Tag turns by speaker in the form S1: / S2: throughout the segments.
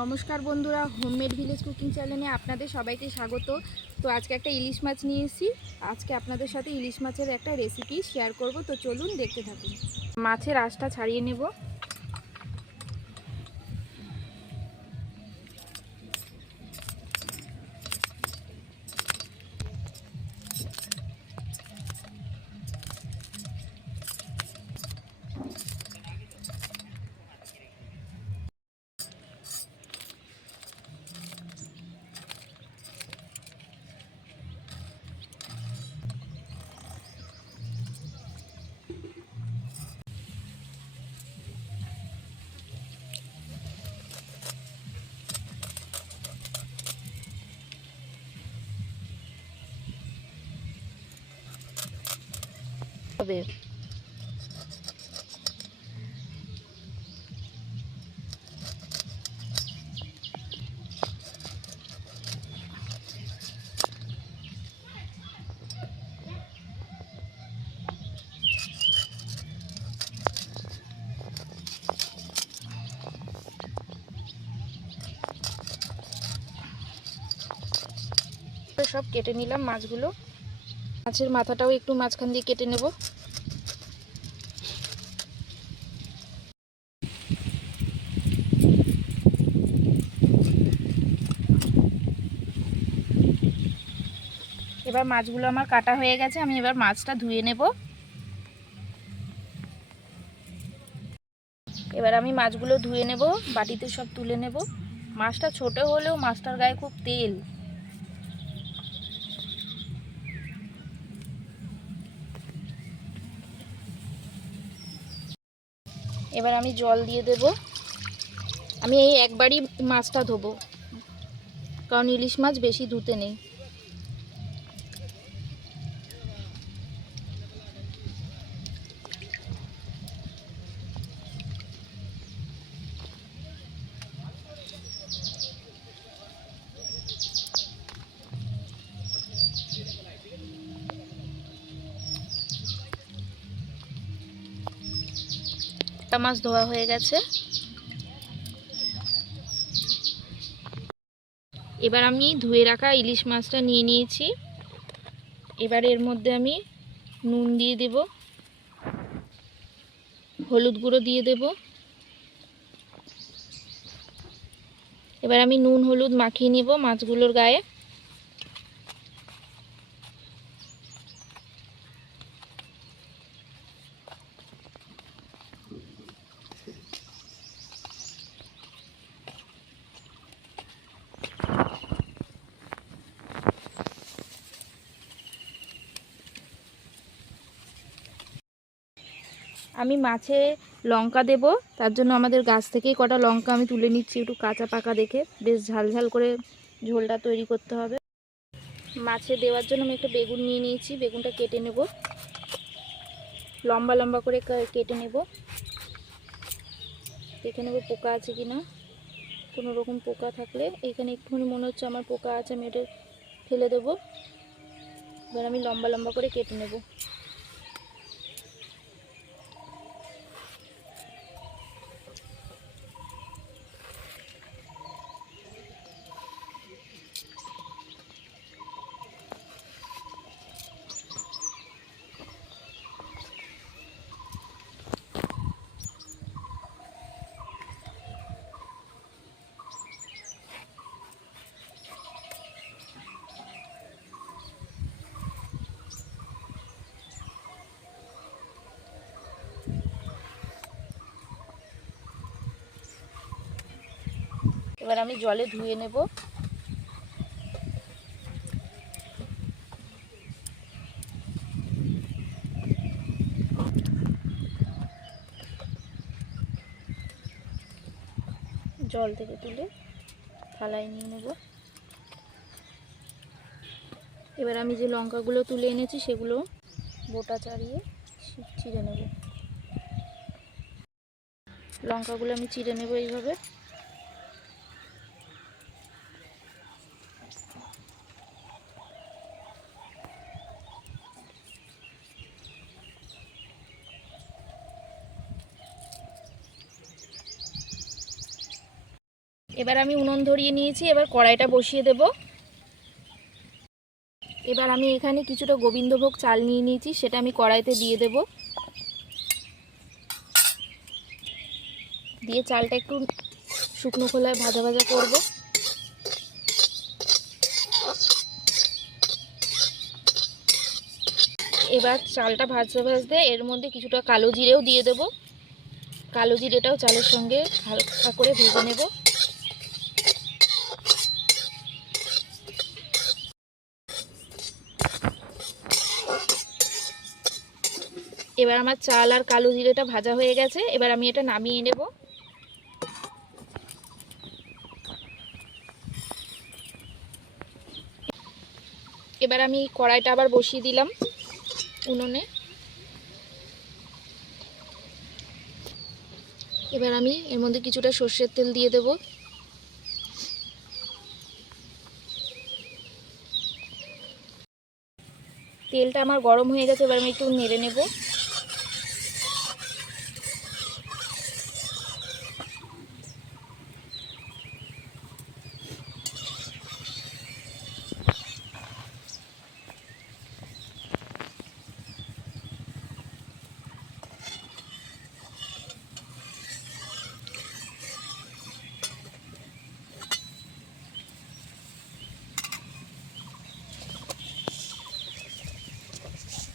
S1: নমস্কার বন্ধুরা homemade village cooking চ্যানেলে আপনাদের সবাইকে স্বাগত। তো আজকে একটা ইলিশ মাছ নিয়ে এসেছি। আজকে আপনাদের সাথে ইলিশ মাছের একটা রেসিপি শেয়ার করব। তো চলুন দেখতে থাকুন। মাছের আঁশটা ছাড়িয়ে নেব। হবে। সব কেটে নিলাম মাছগুলো। মাছের মাথাটাও একটু মাঝখান দিয়ে কেটে নেব। এবার মাছগুলো আমার কাটা হয়ে গেছে, আমি এবার মাছটা ধুয়ে নেব। এবার আমি মাছগুলো ধুয়ে নেব, বাটিতে সব তুলে নেব। মাছটা ছোট হলেও মাছটার গায়ে খুব তেল। এবার আমি জল দিয়ে দেব। আমি এই একবারই মাছটা ধোবো, কারণ ইলিশ মাছ বেশি ধুতে নেই। একটা মাছ ধোয়া হয়ে গেছে। এবার আমি ধুয়ে রাখা ইলিশ মাছটা নিয়ে নিয়েছি। এবার এর মধ্যে আমি নুন দিয়ে দেব। হলুদ গুঁড়ো দিয়ে দেব। এবার আমি নুন হলুদ মাখিয়ে নেব মাছগুলোর গায়ে। আমি মাছে লঙ্কা দেব। তার জন্য আমাদের গাছ থেকেই কটা লঙ্কা আমি তুলে নিচ্ছি একটু কাঁচা পাকা দেখে। বেশ ঝাল ঝাল করে ঝোলটা তৈরি করতে হবে। মাছে দেওয়ার জন্য আমি একটা বেগুন নিয়ে নিয়েছি। বেগুনটা কেটে নেব। লম্বা লম্বা করে কেটে নেব। দেখে নেব পোকা আছে কি না কোনো রকম পোকা থাকলে এখানে একটুখানি মনে হচ্ছে আমার পোকা আছে, আমি ফেলে দেবো। এবার আমি লম্বা লম্বা করে কেটে নেব। এবার আমি জলে ধুয়ে নেব। জল থেকে তুলে থালায় নিয়ে নেব। এবার আমি যে লঙ্কাগুলো তুলে এনেছি সেগুলো বোটা চাড়িয়ে চিড়ে নেব। লঙ্কাগুলো আমি চিড়ে নেব এইভাবে। এবার আমি উনুন ধরিয়ে নিয়েছি, এবার কড়াইটা বসিয়ে দেব। এবার আমি এখানে কিছুটা গোবিন্দভোগ চাল নিয়ে নিয়েছি, সেটা আমি কড়াইতে দিয়ে দেব। দিয়ে চালটা একটু শুকনো খোলায় ভাজা ভাজা করব। এবার চালটা ভাজতে ভাজতে এর মধ্যে কিছুটা কালো জিরেও দিয়ে দেব। কালো জিরেটাও চালের সঙ্গে হালকা করে ভেজে নেব। এবার আমার চাল আর কালো জিরেটা ভাজা হয়ে গেছে, এবার আমি এটা নামিয়ে নেব। এবার আমি কড়াইটা আবার বসিয়ে দিলাম উনুনে। এবার আমি এর মধ্যে কিছুটা সর্ষের তেল দিয়ে দেব। তেলটা আমার গরম হয়ে গেছে, এবার আমি একটু নেড়ে নেব।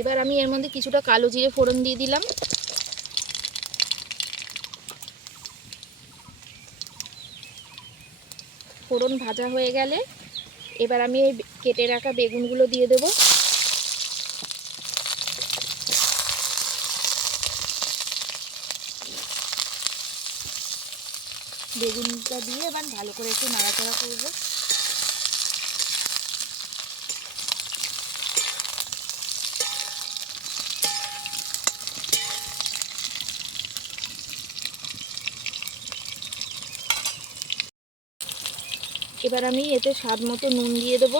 S1: এবার আমি এর মধ্যে কিছুটা কালো জিরে ফোড়ন দিয়ে দিলাম। ফোড়ন ভাজা হয়ে গেলে এবার আমি এই কেটে রাখা বেগুনগুলো দিয়ে দেব। বেগুনটা দিয়ে এবার ভালো করে একটু নাড়াচাড়া করব। এবার আমি এতে স্বাদ মতো নুন দিয়ে দেব।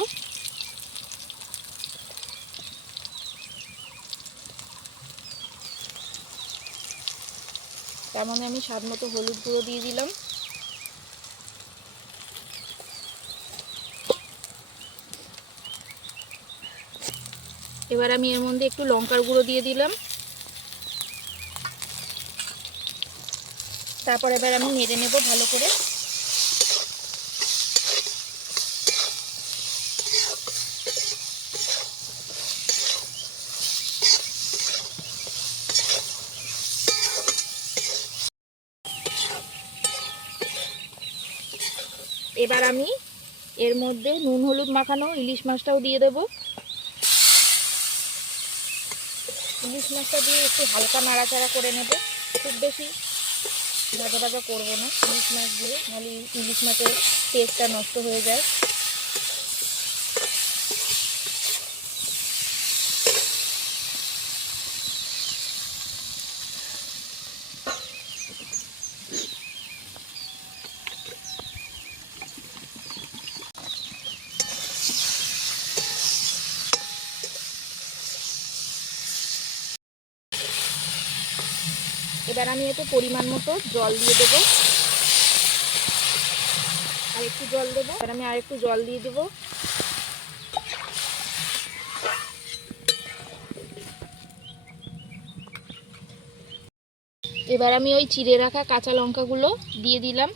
S1: তার মানে আমি স্বাদ মতো হলুদ গুঁড়ো দিয়ে দিলাম। এবার আমি এর মধ্যে একটু লঙ্কার গুঁড়ো দিয়ে দিলাম। তারপর এবার আমি নেড়ে নেব ভালো করে। এবার আমি এর মধ্যে নুন, হলুদ মাখানো ইলিশ মাছটাও দিয়ে দেব। ইলিশ মাছটা দিয়ে একটু হালকা নাড়াচাড়া করে নেব। খুব বেশি ভাজা ভাজা করব না। ইলিশ মাছ দিয়ে, নাহলে ইলিশ মাছের টেস্টটা নষ্ট হয়ে যায়। এবার এতে পরিমাণ মতো জল দিয়ে দেবো। আর একটু জল দেবো। এবার আমি আর একটু জল দিয়ে দেবো। এবার আমি ওই চিড়ে রাখা কাঁচা লঙ্কাগুলো দিয়ে দিলাম।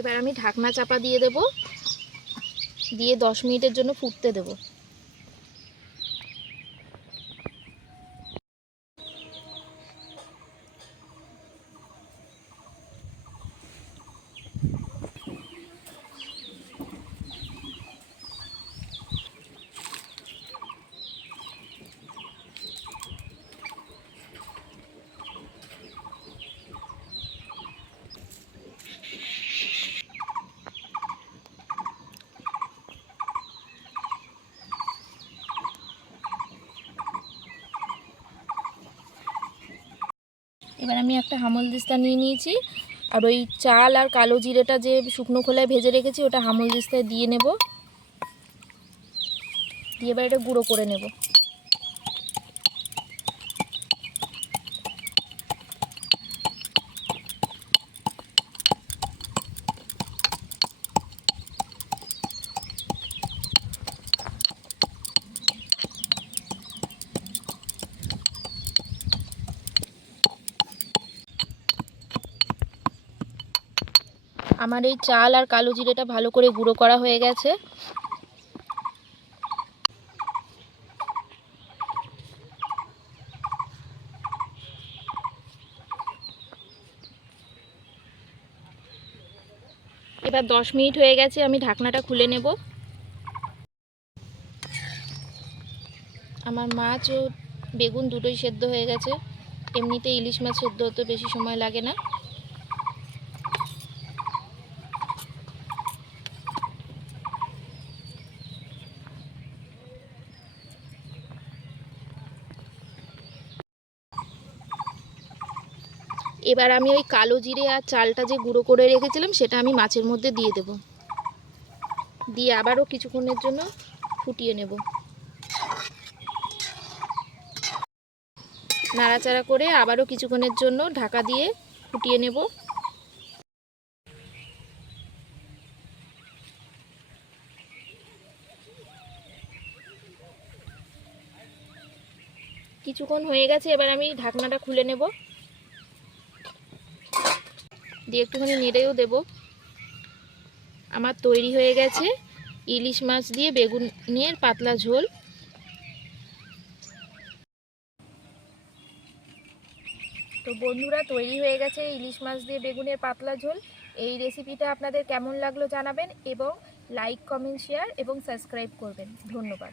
S1: এবার আমি ঢাকনা চাপা দিয়ে দেব। দিয়ে দশ মিনিটের জন্য ফুটতে দেব। এবার আমি একটা হামল দিস্তা নিয়ে নিয়েছি। আর ওই চাল আর কালো জিরেটা যে শুকনো খোলায় ভেজে রেখেছি, ওটা হামল দিস্তায় দিয়ে নেব। দিয়ে এবার এটা গুঁড়ো করে নেব। আমার এই চাল আর কালো জিরেটা ভালো করে গুঁড়ো করা হয়ে গেছে। এবার দশ মিনিট হয়ে গেছে, আমি ঢাকনাটা খুলে নেব। আমার মাছ ও বেগুন দুটোই সেদ্ধ হয়ে গেছে। এমনিতে ইলিশ মাছ সেদ্ধ হতে বেশি সময় লাগে না। এবার আমি ওই কালো জিরে আর চালটা যে গুঁড়ো করে রেখেছিলাম, সেটা আমি মাছের মধ্যে দিয়ে দেব। দিয়ে আবারও কিছুক্ষণের জন্য ফুটিয়ে নেব। নাড়াচাড়া করে আবারও কিছুক্ষণের জন্য ঢাকা দিয়ে ফুটিয়ে নেব। কিছুক্ষণ হয়ে গেছে, এবার আমি ঢাকনাটা খুলে নেব। দিয়ে একটুখানি নেড়েও দেব। আমার তৈরি হয়ে গেছে ইলিশ মাছ দিয়ে বেগুনের পাতলা ঝোল। তো বন্ধুরা, তৈরি হয়ে গেছে ইলিশ মাছ দিয়ে বেগুনের পাতলা ঝোল। এই রেসিপিটা আপনাদের কেমন লাগল জানাবেন এবং লাইক কমেন্ট শেয়ার এবং সাবস্ক্রাইব করবেন। ধন্যবাদ।